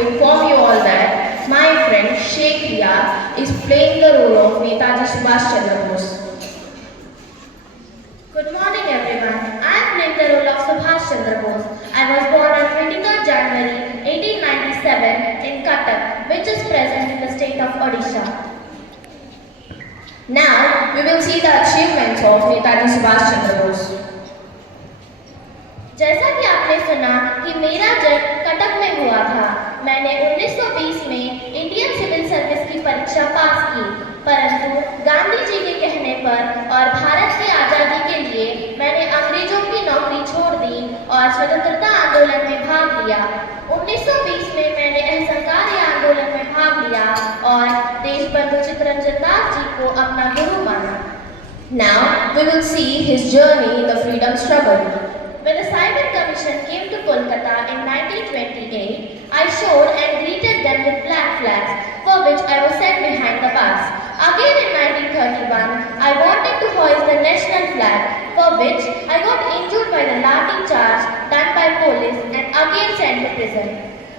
inform you all that my friend Sheikh Ria is playing the role of Netaji Subhash Chandra Bose. Good morning everyone. I am playing the role of Subhash Chandra Bose. I was born on 23rd January 1897 in Cuttack, which is present in the state of Odisha. Now we will see the achievements of Netaji Subhash Chandra Bose. जैसा कि आपने सुना कि मेरा जन्म कटक में हुआ था। मैंने 1920 में इंडियन सिविल सर्विस की परीक्षा पास की, परंतु गांधी जी के कहने पर और भारत की आज़ादी के लिए मैंने अंग्रेजों की नौकरी छोड़ दी और स्वतंत्रता आंदोलन में भाग लिया। 1920 में मैंने असहकारी आंदोलन में भाग लिया और देशबंधु चित्तरंजन दास जी को अपना गुरु माना। Now we will see his journey in the freedom struggle. When the Simon Commission came to Kolkata in 1928, I showed and greeted them with black flags, for which I was set behind the bars. Again in 1931, I wanted to hoist the national flag, for which I got injured by the lathi charge done by police and again sent to prison.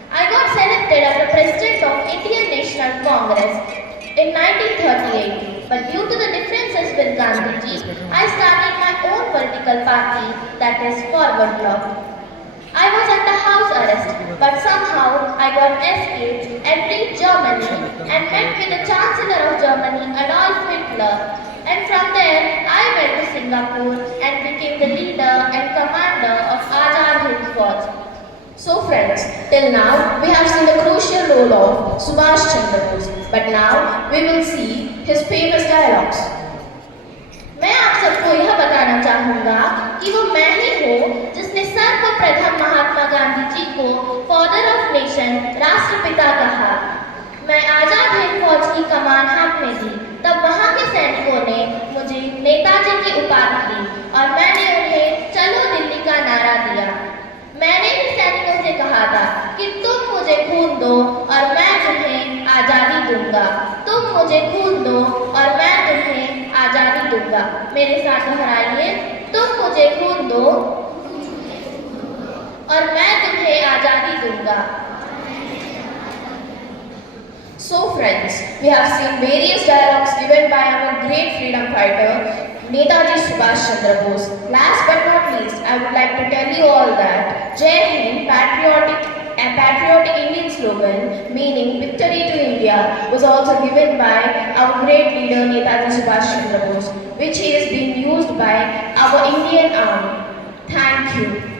I got selected as the President of Indian National Congress in 1938, but due to the differences with Gandhiji, I started my own political party, that is Forward Bloc. I was under house arrest, but somehow I got escaped and reached Germany and met with the Chancellor of Germany, Adolf Hitler. And from there, I went to Singapore and became the leader and commander of Azad Hind Force. So friends, till now we have seen the crucial role of Subhash Chandra Bose, but now we will see his famous dialogues. मैं आप सबको यह बताना चाहूँगा कि वो मैं ही हूँ जिसने सर्वप्रथम महात्मा गांधी जी को फादर ऑफ नेशन, राष्ट्रपिता कहा। मैं आजाद हिंद फौज की कमान हाथ में दी, तब वहाँ के सैनिकों ने मुझे नेताजी की उपाधि दी और मैंने उन्हें चलो दिल्ली का नारा दिया। मैंने ही सैनिकों से कहा था कि तुम मुझे खून दो और मैं तुम्हें आज़ादी दूंगा। तुम मुझे खून दो और मैं तुम्हें आज़ादी दूंगा। मेरे साथ दोहराइए, तुम मुझे खून दो और मैं तुम्हें आज़ादी दूंगा। So friends, we have seen various dialogues given by our great freedom fighter Netaji Subhash Chandra Bose. Last but not least, I would like to tell you all that Jai Hind, patriotic Indian slogan meaning victory to India, was also given by our great leader Netaji Subhash Chandra Bose, which is being used by our Indian army. Thank you.